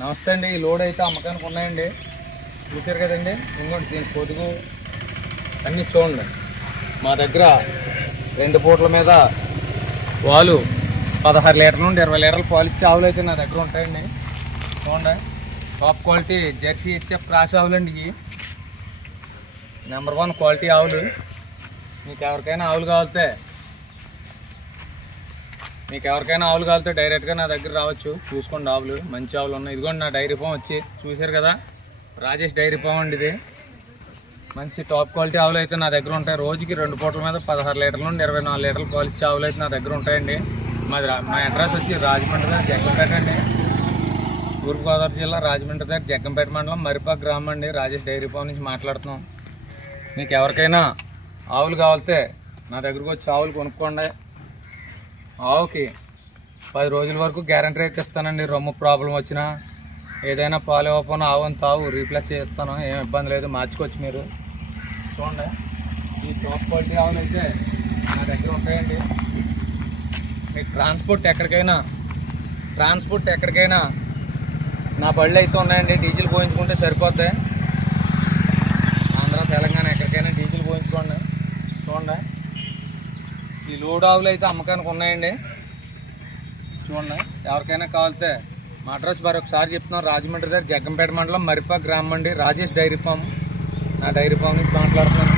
నమస్తే అండి. ఈ లోడ్ అయితే అమ్మకానికి ఉన్నాయండి. చూసారు కదండి. ఇంకోటి దీని పొదుగు అన్నీ చూడండి. మా దగ్గర 2 పూటల మీద పాలు 16 లీటర్ల నుండి 20 లీటర్ల పాలు ఇచ్చే ఆవులు అయితే నా దగ్గర ఉంటాయండి. చూడండి, top quality jersey HF cross ఆవులండి. ఇవి నెంబర్ 1 క్వాలిటీ ఆవులు. మీకు ఎవరికైనా ఆవులు కావాలితే డైరెక్ట్గా నా దగ్గర రావచ్చు. చూసుకోండి, ఆవులు మంచి ఆవులు ఉన్నాయి. ఇదిగోండి నా డైరీ ఫామ్ వచ్చి చూసారు కదా, రాజేష్ డైరీ ఫామ్ అండి. ఇది మంచి టాప్ క్వాలిటీ ఆవులు అయితే నా దగ్గర ఉంటాయి. రోజుకి 2 పూటల మీద 16 లీటర్ల నుండి 24 లీటర్ల పాలు ఇచ్చే ఆవులు అయితే నా దగ్గర ఉంటాయండి. మా అడ్రస్ వచ్చి రాజమండ్రి దగ్గర జగ్గంపేట అండి. తూర్పుగోదావరి జిల్లా రాజమండ్రి దగ్గర జగ్గంపేట మండలం మరిపాక గ్రామం అండి. రాజేష్ డైరీ ఫామ్ నుంచి మాట్లాడుతున్నాం. మీకు ఎవరికైనా ఆవులు కావాలితే నా దగ్గరకు వచ్చి ఆవులు కొనుక్కోండి. ఆవుకి 10 రోజుల వరకు గ్యారంటీ రేట్ ఇస్తానండి. రొమ్ము ప్రాబ్లం వచ్చినా ఏదైనా పాలు ఇవ్వకపోయినా ఆవుని తావు రీప్లేస్ చేస్తాను. ఏం ఇబ్బంది లేదు, మార్చుకోవచ్చు మీరు. చూడండి, ఈ టాప్ క్వాలిటీ ఆవులు అయితే నా దగ్గర ఉంటాయండి. మీకు ట్రాన్స్పోర్ట్ ఎక్కడికైనా నా బళ్ళు అయితే ఉన్నాయండి. డీజిల్ పోయించుకుంటే సరిపోతాయి. ఆంధ్ర తెలంగాణ ఎక్కడికైనా డీజిల్ పోయించుకోండి. చూడండి, ఈ లోడ్ ఆవులు అయితే అమ్మకానికి ఉన్నాయండి. చూడండి, ఎవరికైనా కావాలితే మా అడ్రస్ మరొకసారి చెప్తున్నాం. రాజమండ్రి దగ్గర జగ్గంపేట మండలం మరిపాక గ్రామం అండి. Rajesh dairy farm. నా డైరీ ఫామ్ నుంచి మాట్లాడుతున్నాను.